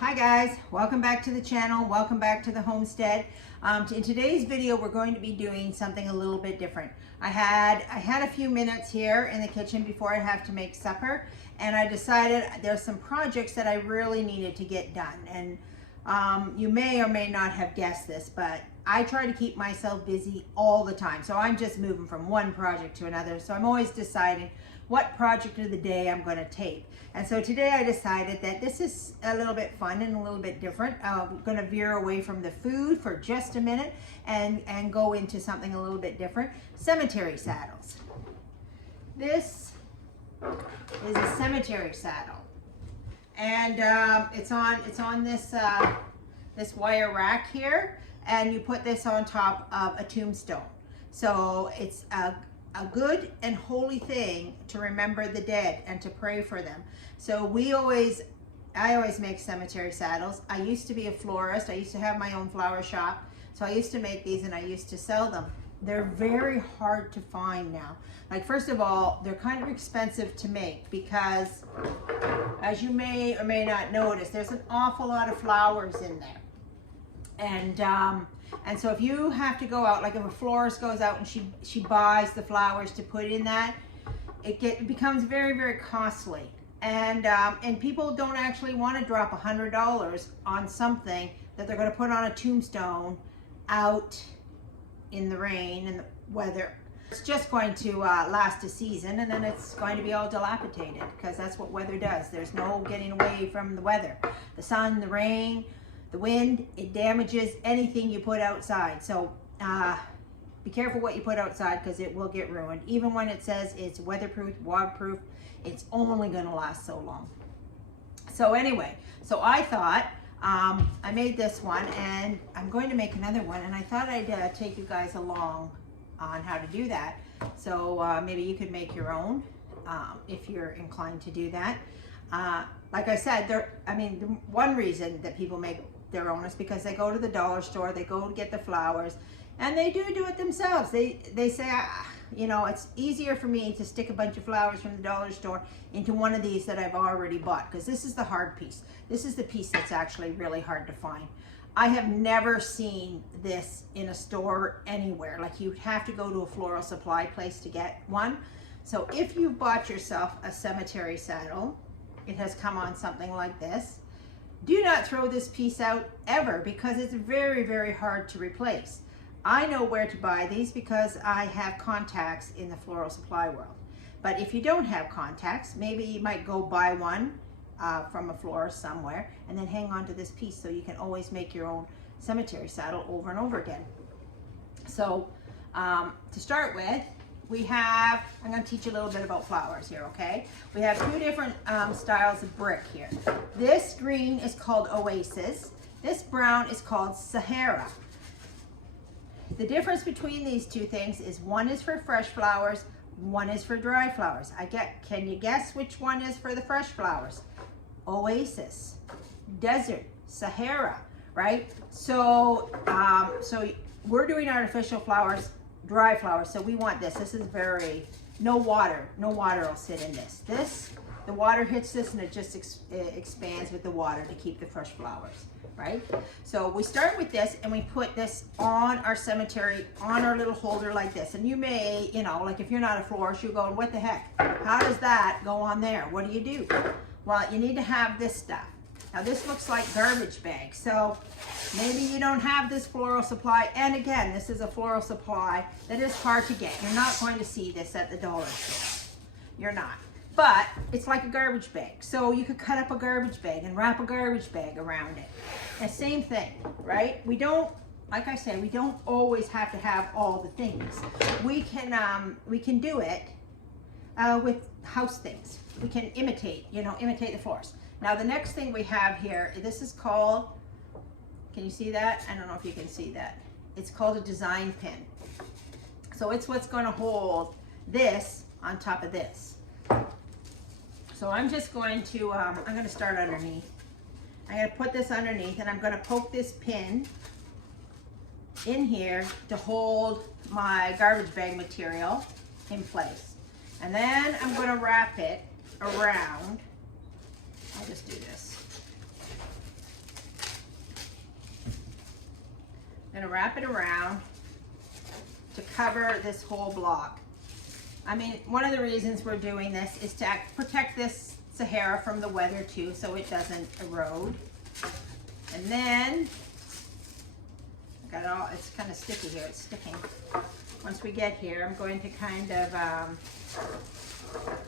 Hi guys, welcome back to the channel. Welcome back to the homestead. In today's video, we're going to be doing something a little bit different. I had a few minutes here in the kitchen before I have to make supper, and I decided there's some projects that I really needed to get done. And you may or may not have guessed this, but I try to keep myself busy all the time. So I'm just moving from one project to another. So I'm always deciding what project of the day I'm going to take. And so today I decided that this is a little bit fun and a little bit different. I'm going to veer away from the food for just a minute and go into something a little bit different. Cemetery saddles. This is a cemetery saddle. And it's on this this wire rack here, and you put this on top of a tombstone. So it's a good and holy thing to remember the dead and to pray for them. So I always make cemetery saddles. I used to be a florist. I used to have my own flower shop. So I used to make these and I used to sell them. They're very hard to find now. Like, first of all, they're kind of expensive to make because, as you may or may not notice, there's an awful lot of flowers in there. And so if you have to go out, like if a florist goes out and she buys the flowers to put in that, it becomes very, very costly. And people don't actually want to drop $100 on something that they're going to put on a tombstone out in the rain and the weather. It's just going to last a season, and then it's going to be all dilapidated, because that's what weather does. There's no getting away from the weather. The sun, the rain, the wind, it damages anything you put outside. So be careful what you put outside, because it will get ruined. Even when it says it's weatherproof, waterproof, it's only going to last so long. So anyway, so I thought, I made this one, and I'm going to make another one, and I thought I'd take you guys along on how to do that. So maybe you could make your own if you're inclined to do that. Like I said, the one reason that people make their own is because they go to the dollar store, they go to get the flowers, and they do it themselves. They say, you know, it's easier for me to stick a bunch of flowers from the dollar store into one of these that I've already bought, because this is the hard piece. This is the piece that's actually really hard to find. I have never seen this in a store anywhere. Like, you'd have to go to a floral supply place to get one. So if you bought yourself a cemetery saddle, it has come on something like this, do not throw this piece out ever, because it's very, very hard to replace. I know where to buy these because I have contacts in the floral supply world. But if you don't have contacts, maybe you might go buy one from a florist somewhere, and then hang on to this piece so you can always make your own cemetery saddle over and over again. So to start with, I'm going to teach you a little bit about flowers here, okay? We have two different styles of brick here. This green is called Oasis. This brown is called Sahara. The difference between these two things is one is for fresh flowers, one is for dry flowers. Can you guess which one is for the fresh flowers? Oasis, desert, Sahara, right? So, so we're doing artificial flowers, dry flowers. So we want this. This is no water will sit in this. The water hits this and it just expands with the water to keep the fresh flowers, right? So we start with this and we put this on our cemetery, on our little holder like this. And you may, you know, like if you're not a florist, you're going, what the heck? How does that go on there? What do? Well, you need to have this stuff. Now this looks like garbage bags, so maybe you don't have this floral supply. And again, this is a floral supply that is hard to get. You're not going to see this at the dollar store. You're not. But it's like a garbage bag. So you could cut up a garbage bag and wrap a garbage bag around it. The same thing, right? We don't, like I said, we don't always have to have all the things. We can do it with house things. We can imitate the florist. Now the next thing we have here, this is called, can you see that? I don't know if you can see that. It's called a design pin. So it's what's going to hold this on top of this. So I'm just going to, I'm going to start underneath. I'm going to put this underneath, and I'm going to poke this pin in here to hold my garbage bag material in place. And then I'm going to wrap it around. I'll just do this. gonna wrap it around to cover this whole block. I mean, one of the reasons we're doing this is to protect this Sahara from the weather too, so it doesn't erode. And then, I got it all, it's kind of sticky here, it's sticking. Once we get here, I'm going to kind of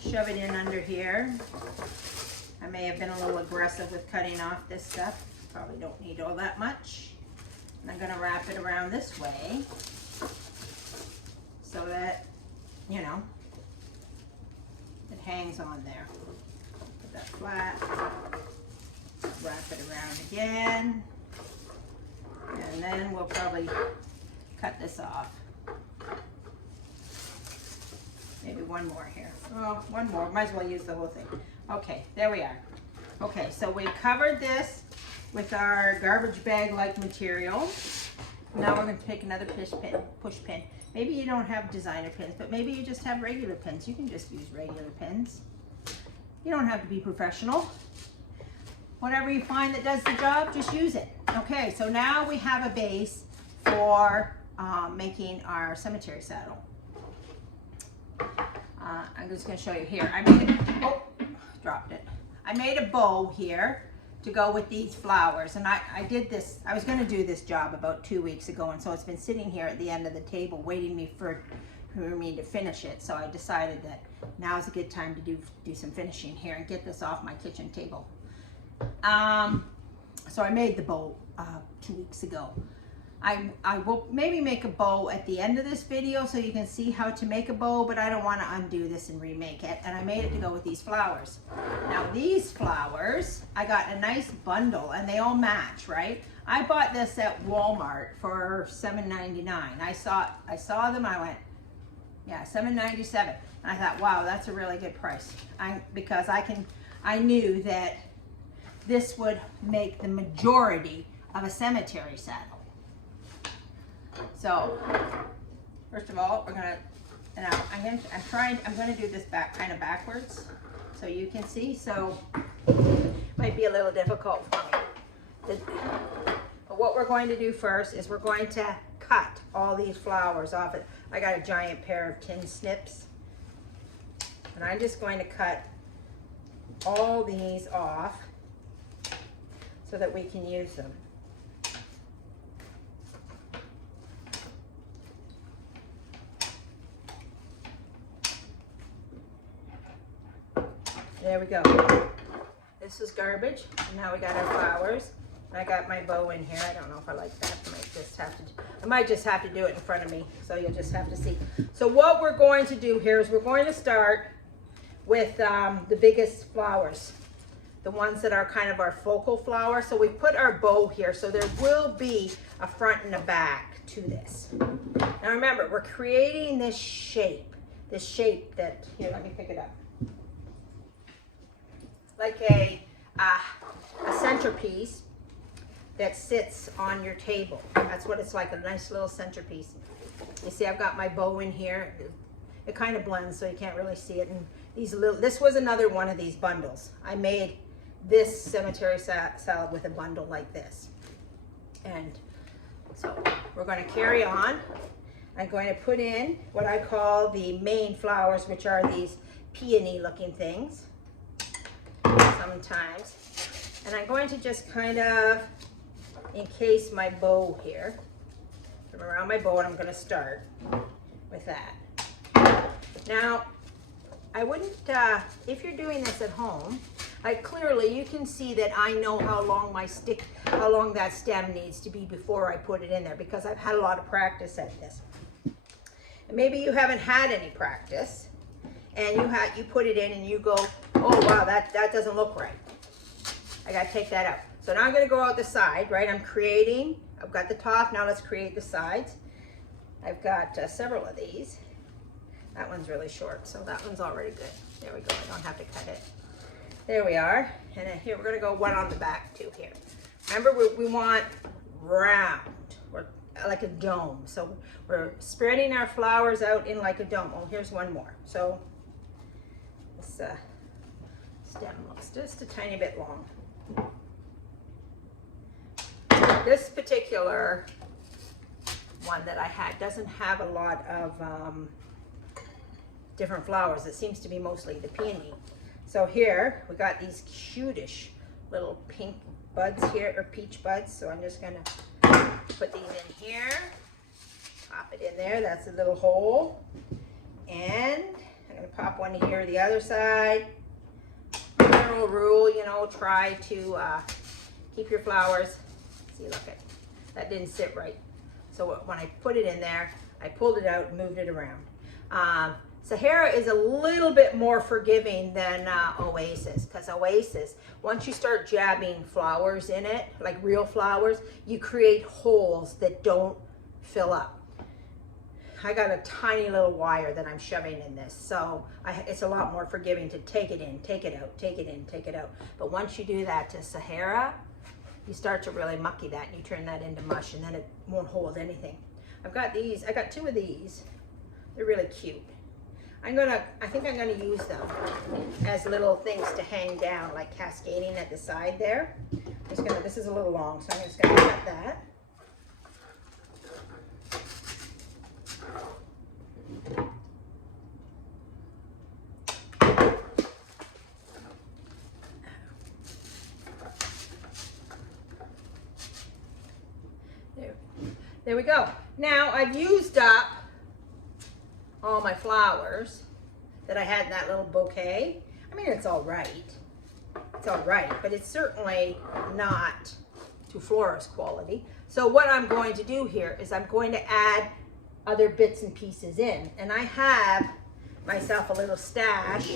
shove it in under here. I may have been a little aggressive with cutting off this stuff. Probably don't need all that much. And I'm gonna wrap it around this way so that, you know, it hangs on there. Put that flat, wrap it around again, and then we'll probably cut this off. Maybe one more here. Oh, one more, might as well use the whole thing. Okay, there we are. Okay, so we've covered this with our garbage bag-like material. Now we're going to take another push pin. Maybe you don't have designer pins, but maybe you just have regular pins. You can just use regular pins. You don't have to be professional. Whatever you find that does the job, just use it. Okay, so now we have a base for making our cemetery saddle. I'm just going to show you here. I made oh, dropped it. I made a bow here to go with these flowers, and I did this. I was going to do this job about 2 weeks ago, and so it's been sitting here at the end of the table waiting for me to finish it. So I decided that now is a good time to do some finishing here and get this off my kitchen table. So I made the bow 2 weeks ago. I will maybe make a bow at the end of this video so you can see how to make a bow, but I don't want to undo this and remake it. And I made it to go with these flowers. Now these flowers, I got a nice bundle and they all match, right? I bought this at Walmart for $7.99. I saw them, I went, yeah, $7.97. And I thought, wow, that's a really good price. Because I knew that this would make the majority of a cemetery saddle. So, first of all, we're gonna, I'm gonna do this kind of backwards so you can see. So, might be a little difficult for me. But what we're going to do first is we're going to cut all these flowers off it. I got a giant pair of tin snips, and I'm just going to cut all these off so that we can use them. There we go. This is garbage. And now we got our flowers. I got my bow in here. I don't know if I like that. I might just have to do it in front of me, so you'll just have to see. So what we're going to do here is we're going to start with the biggest flowers, the ones that are kind of our focal flowers. So we put our bow here, so there will be a front and a back to this. Now remember, we're creating this shape that, here, let me pick it up. Like a centerpiece that sits on your table. That's what it's like, a nice little centerpiece. You see I've got my bow in here. It kind of blends so you can't really see it. And this was another one of these bundles. I made this cemetery salad with a bundle like this. And so we're going to carry on. I'm going to put in what I call the main flowers, which are these peony looking things. Sometimes, and I'm going to just kind of encase my bow here. From around my bow, and I'm going to start with that. Now, I wouldn't, if you're doing this at home, clearly you can see that I know how long that stem needs to be before I put it in there, because I've had a lot of practice at this. And maybe you haven't had any practice, and you put it in and you go, oh wow, that doesn't look right. I gotta take that out. So now I'm gonna go out the side, right? I've got the top, now let's create the sides. I've got several of these. That one's really short, so that one's already good. There we go, I don't have to cut it. There we are. And then here, we're gonna go one on the back too here. Remember, we want round, or like a dome. So we're spreading our flowers out in like a dome. Oh, here's one more. So this stem looks just a tiny bit long. This particular one that I had doesn't have a lot of different flowers. It seems to be mostly the peony. So here we got these cutish little pink buds here, or peach buds. So I'm just gonna put these in here, pop it in there. That's a little hole. And I'm gonna pop one here the other side. General rule, you know, try to keep your flowers. See, look at that, didn't sit right. So when I put it in there, I pulled it out and moved it around. Sahara is a little bit more forgiving than Oasis, because Oasis, once you start jabbing flowers in it, like real flowers, you create holes that don't fill up. I got a tiny little wire that I'm shoving in this, so it's a lot more forgiving to take it in, take it out, take it in, take it out. But once you do that to Sahara, you start to really mucky that, and you turn that into mush, and then it won't hold anything. I've got these, I got two of these. They're really cute. I think I'm gonna use them as little things to hang down, like cascading at the side there. This is a little long, so I'm just gonna cut that. There we go. Now I've used up all my flowers that I had in that little bouquet. I mean, it's all right. It's all right, but it's certainly not to florist quality. So what I'm going to do here is I'm going to add other bits and pieces in. And I have myself a little stash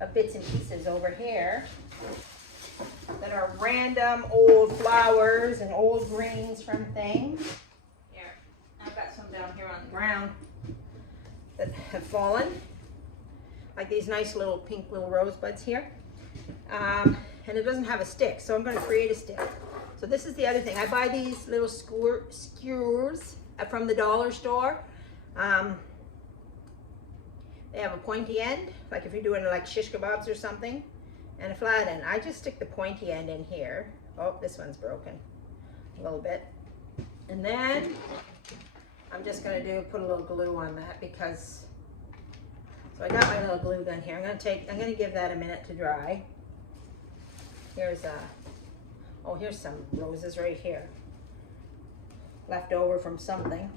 of bits and pieces over here that are random old flowers and old greens from things. Here, I've got some down here on the ground that have fallen, like these nice little pink little rosebuds here. And it doesn't have a stick, so I'm going to create a stick. So this is the other thing. I buy these little skewers from the dollar store. They have a pointy end, like if you're doing like shish kebabs or something, and a flat end. I just stick the pointy end in here. Oh, this one's broken a little bit. And then I'm just gonna put a little glue on that, because, so I got my little glue gun here. I'm gonna give that a minute to dry. Here's here's some roses right here, left over from something.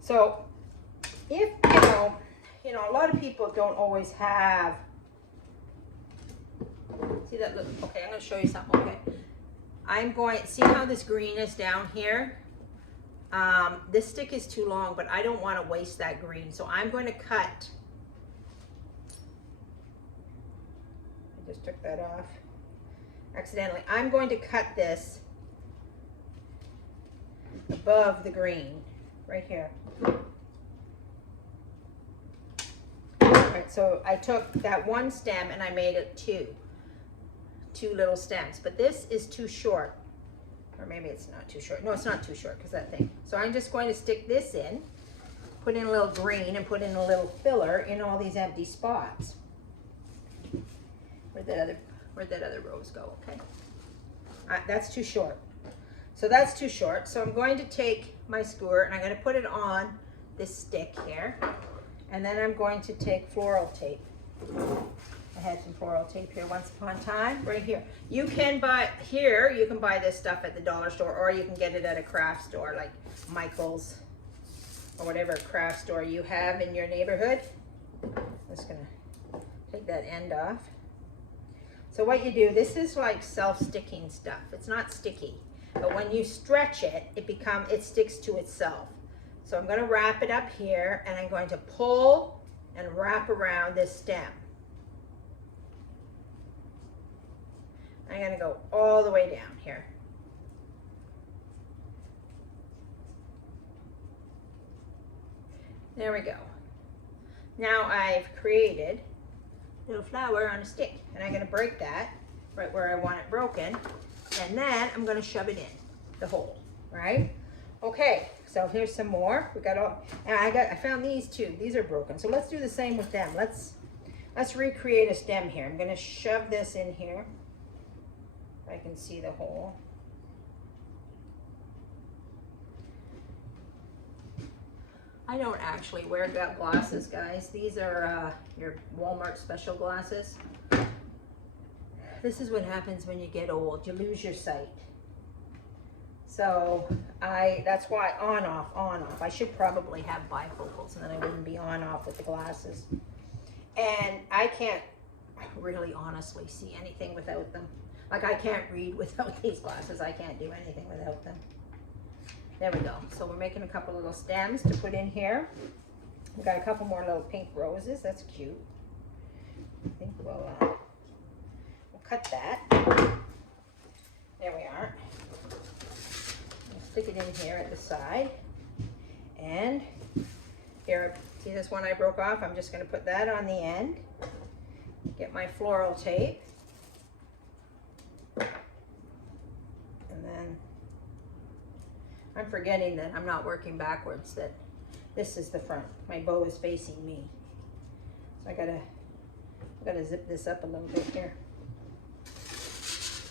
So if, you know, a lot of people don't always have, see that, look, okay, I'm gonna show you something, okay? I'm going, see how this green is down here? This stick is too long, but I don't want to waste that green, so I'm going to cut. I just took that off accidentally. I'm going to cut this above the green, right here. Alright, so I took that one stem and I made it two little stems, but this is too short, or maybe it's not too short. No, it's not too short, because that thing. So I'm just going to stick this in, put in a little green, and put in a little filler in all these empty spots. Where'd that other rose go? Okay, that's too short. So that's too short. So I'm going to take my skewer and I'm going to put it on this stick here, and then I'm going to take floral tape. I had some floral tape here once upon a time, right here. You can buy this stuff at the dollar store, or you can get it at a craft store like Michael's or whatever craft store you have in your neighborhood. I'm just gonna take that end off. So what you do, this is like self-sticking stuff. It's not sticky, but when you stretch it, it sticks to itself. So I'm gonna wrap it up here, and I'm going to pull and wrap around this stem. I'm going to go all the way down here. There we go. Now I've created a little flower on a stick, and I'm going to break that right where I want it broken, and then I'm going to shove it in the hole, right? Okay, so here's some more. We got all, and I found these too. These are broken, so let's do the same with them. Let's recreate a stem here. I'm going to shove this in here. I can see the hole. I don't actually wear glasses, guys. These are your Walmart special glasses. This is what happens when you get old. You lose your sight. So that's why on, off, on, off. I should probably have bifocals and then I wouldn't be on, off with the glasses. And I can't really honestly see anything without them. Like I can't read without these glasses. I can't do anything without them. There we go. So we're making a couple little stems to put in here. We got a couple more little pink roses. That's cute. I think we'll cut that. There we are. Stick it in here at the side. And here, see this one I broke off? I'm just going to put that on the end. Get my floral tape. And then I'm forgetting that I'm not working backwards, that this is the front. My bow is facing me. So I gotta zip this up a little bit here.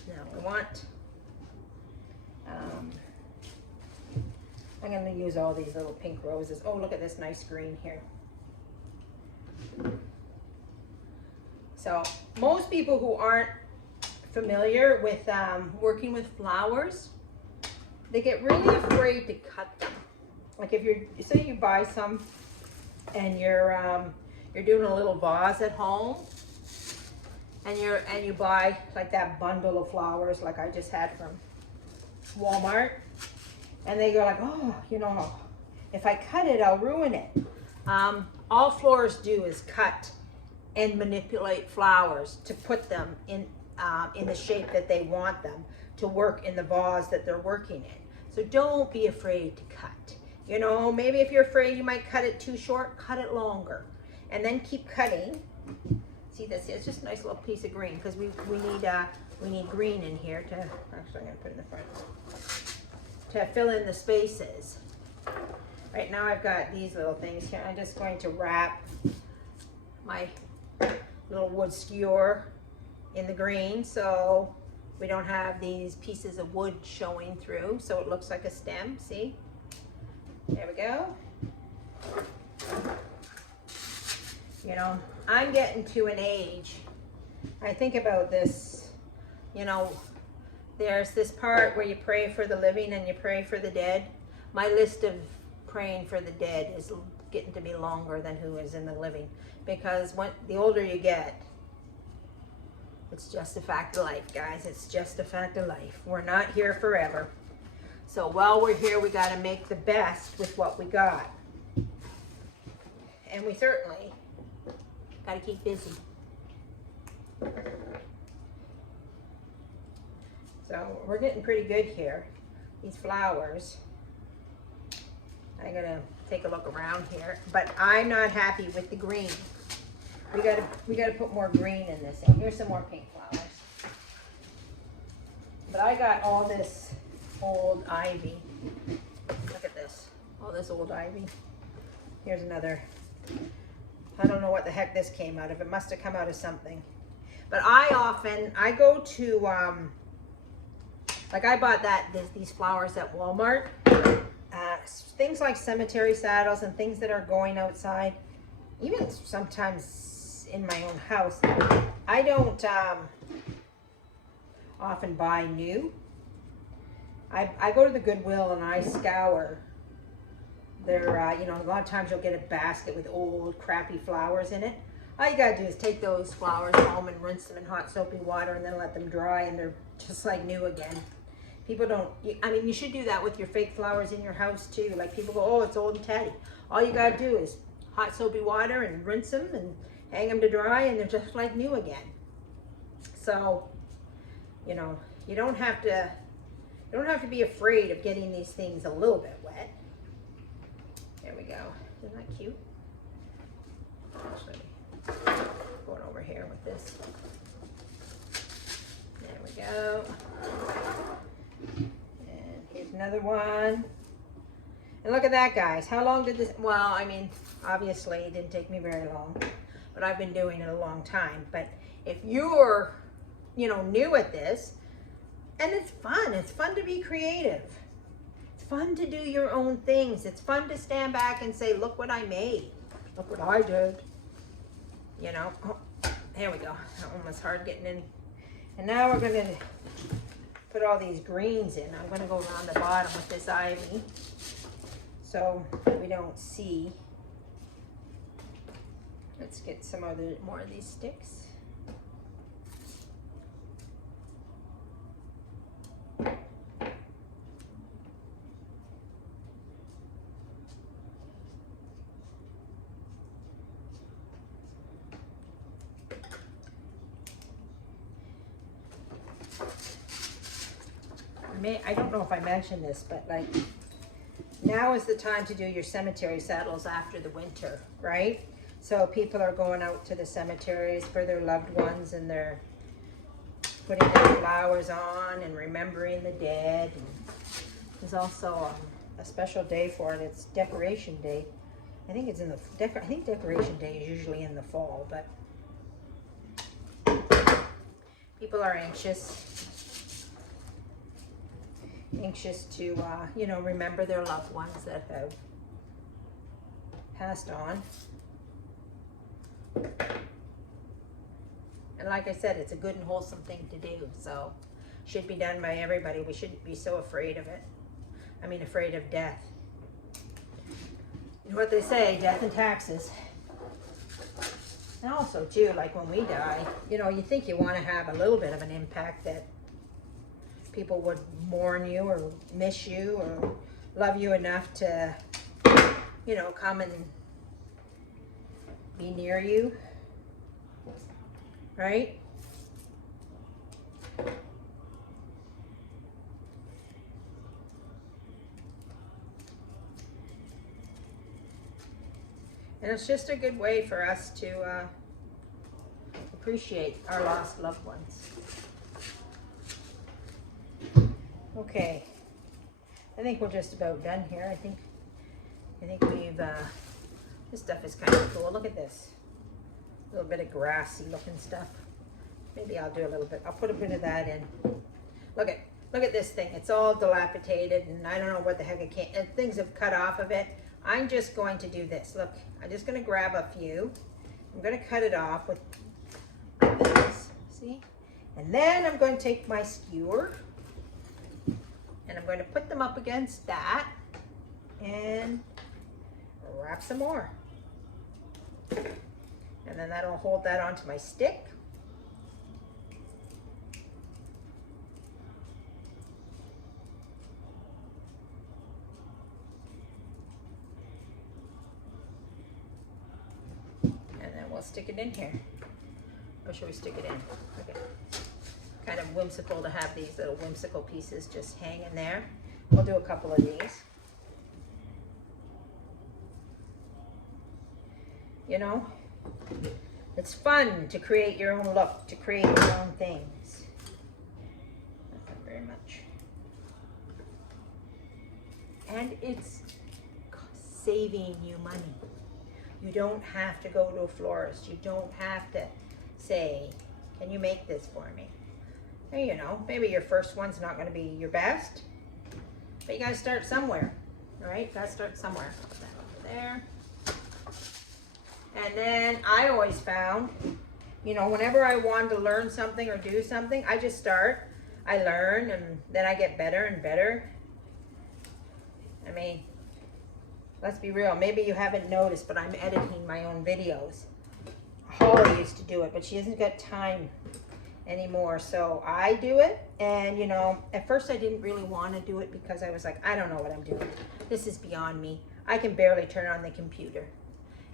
Now we want, I'm going to use all these little pink roses. Oh, look at this nice green here. So most people who aren't familiar with working with flowers, they get really afraid to cut them. Like if say you buy some and you're doing a little vase at home, and you buy like that bundle of flowers like I just had from Walmart, and they go like, oh, you know, if I cut it, I'll ruin it. All florists do is cut and manipulate flowers to put them in the shape that they want them to work in the vase that they're working in. So don't be afraid to cut. You know, maybe if you're afraid you might cut it too short, cut it longer, and then keep cutting. See this? It's just a nice little piece of green because we need green in here to. Actually, I'm gonna put it in the front to fill in the spaces. Right now, I've got these little things here. I'm just going to wrap my little wood skewer in the green so we don't have these pieces of wood showing through, so it looks like a stem. See? There we go. You know, I'm getting to an age, I think about this, you know, there's this part where you pray for the living and you pray for the dead. My list of praying for the dead is getting to be longer than who is in the living, because the older you get, it's just a fact of life, guys. It's just a fact of life. We're not here forever. So while we're here, we got to make the best with what we got. And we certainly got to keep busy. So we're getting pretty good here. These flowers. I'm going to take a look around here, but I'm not happy with the green. We got to put more green in this. And here's some more pink flowers. But I got all this old ivy. Look at this. All this old ivy. Here's another. I don't know what the heck this came out of. It must have come out of something. But I go to, like I bought these flowers at Walmart. Things like cemetery saddles and things that are going outside. Even sometimes in my own house. I don't often buy new. I go to the Goodwill and I scour. They're, you know, a lot of times you'll get a basket with old crappy flowers in it. All you gotta do is take those flowers home and rinse them in hot soapy water and then let them dry and they're just like new again. People don't, I mean, you should do that with your fake flowers in your house too. Like people go, oh, it's old and tatty. All you gotta do is hot soapy water and rinse them and hang them to dry and they're just like new again. So, you know, you don't have to be afraid of getting these things a little bit wet. There we go. Isn't that cute? Actually, going over here with this. There we go. And here's another one. And look at that, guys. How long did this, well, I mean, obviously it didn't take me very long, but I've been doing it a long time. But if you're, you know, new at this, and it's fun to be creative. fun to do your own things. It's fun to stand back and say, look what I made. Look what I did. You know, oh, there we go. That one was hard getting in. And now we're going to put all these greens in. I'm going to go around the bottom with this ivy so we don't see. Let's get some more of these sticks. I don't know if I mentioned this, but like now is the time to do your cemetery saddles after the winter, right? So people are going out to the cemeteries for their loved ones and they're putting their flowers on and remembering the dead. And there's also a special day for it. It's Decoration Day. I think it's in the I think Decoration Day is usually in the fall, but people are anxious to, you know, remember their loved ones that have passed on. And like I said, it's a good and wholesome thing to do, so should be done by everybody. We shouldn't be so afraid of it. I mean, afraid of death. You know what they say, death and taxes. And also, too, like when we die, you know, you think you want to have a little bit of an impact that people would mourn you or miss you or love you enough to, you know, come and be near you, right? And it's just a good way for us to appreciate our lost loved ones. Okay, I think we're just about done here. I think we've, this stuff is kind of cool. Look at this. A little bit of grassy looking stuff. Maybe I'll do a little bit. I'll put a bit of that in. Look at this thing. It's all dilapidated and I don't know what the heck things have cut off of it. I'm just going to do this. Look, I'm just going to grab a few. I'm going to cut it off with this. See? And then I'm going to take my skewer and I'm going to put them up against that and wrap some more. And then that'll hold that onto my stick. And then we'll stick it in here. Or should we stick it in? Okay. Kind of whimsical to have these little whimsical pieces just hanging there. We'll do a couple of these. You know, it's fun to create your own look, to create your own things. Not very much. And it's saving you money. You don't have to go to a florist. You don't have to say, can you make this for me? You know, maybe your first one's not going to be your best, but you got to start somewhere, all right? Got to start somewhere. Put that over there. And then I always found, you know, whenever I wanted to learn something or do something, I just start, I learn, and then I get better and better. I mean, let's be real. Maybe you haven't noticed, but I'm editing my own videos. Holly used to do it, but she hasn't got time anymore, so I do it. And you know, at first I didn't really want to do it because I was like, I don't know what I'm doing. This is beyond me. I can barely turn on the computer.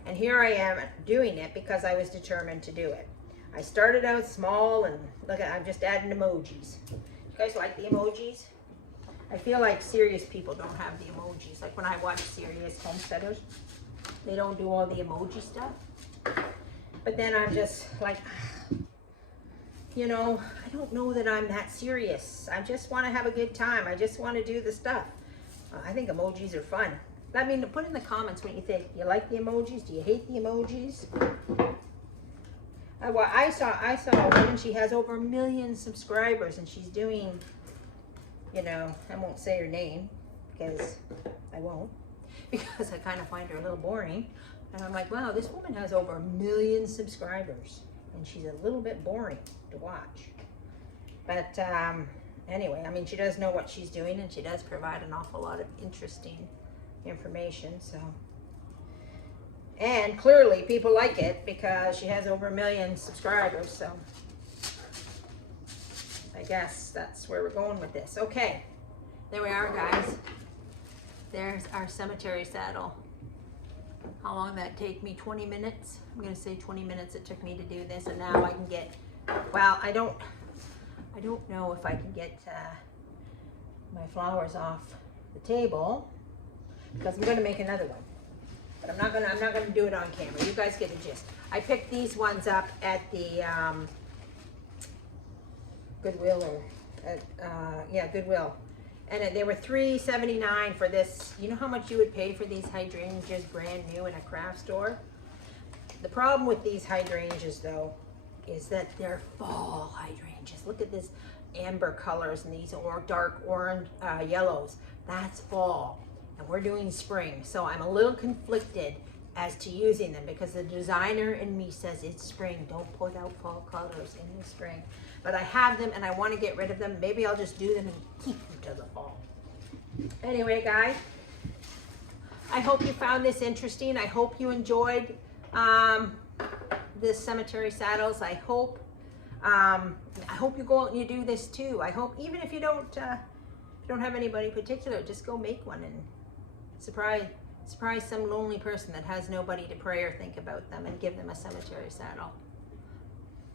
And here I am doing it because I was determined to do it. I started out small and look at, I'm just adding emojis. You guys like the emojis? I feel like serious people don't have the emojis. Like when I watch serious homesteaders, they don't do all the emoji stuff. But then I'm just like, you know, I don't know that I'm that serious. I just want to have a good time. I just want to do the stuff. I think emojis are fun. I mean, put in the comments what you think. Do you like the emojis? Do you hate the emojis? I saw a woman, she has over 1 million subscribers and she's doing, you know, I won't say her name because I won't, because I kind of find her a little boring. And I'm like, wow, this woman has over 1 million subscribers, and she's a little bit boring to watch. But anyway, I mean, she does know what she's doing, and she does provide an awful lot of interesting information. So, and clearly people like it because she has over 1 million subscribers. So I guess that's where we're going with this. Okay, there we are, guys. There's our cemetery saddle. How long did that take me? 20 minutes? I'm gonna say 20 minutes it took me to do this, and now I can get, well, I don't know if I can get my flowers off the table, because I'm gonna make another one. But I'm not gonna do it on camera. You guys get the gist. I picked these ones up at the Goodwill, or yeah, Goodwill. And they were $3.79 for this. You know how much you would pay for these hydrangeas brand new in a craft store? The problem with these hydrangeas, though, is that they're fall hydrangeas. Look at this amber colors and these dark orange yellows. That's fall, and we're doing spring. So I'm a little conflicted as to using them, because the designer in me says it's spring. Don't put out fall colors in the spring. But I have them and I want to get rid of them. Maybe I'll just do them and keep them till the fall. Anyway, guys, I hope you found this interesting. I hope you enjoyed this cemetery saddles. I hope you go out and you do this too. I hope, even if you don't have anybody particular, just go make one and surprise some lonely person that has nobody to pray or think about them, and give them a cemetery saddle.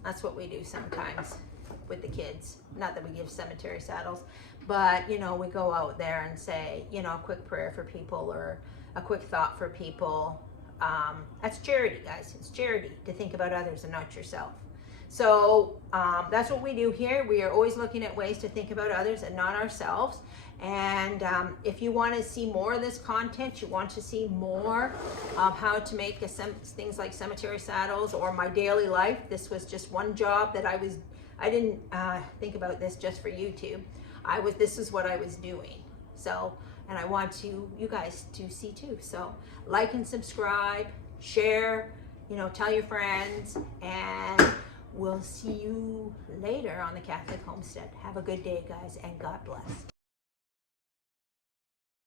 That's what we do sometimes with the kids. Not that we give cemetery saddles, but you know, we go out there and say, you know, a quick prayer for people or a quick thought for people. That's charity, guys. It's charity to think about others and not yourself. So that's what we do here. We are always looking at ways to think about others and not ourselves. And if you want to see more of this content, you want to see more of how to make things like cemetery saddles or my daily life. This was just one job that I didn't think about this just for YouTube. This is what I was doing. So, and I want you guys to see too. So like and subscribe, share, you know, tell your friends, and we'll see you later on the Catholic Homestead. Have a good day, guys, and God bless.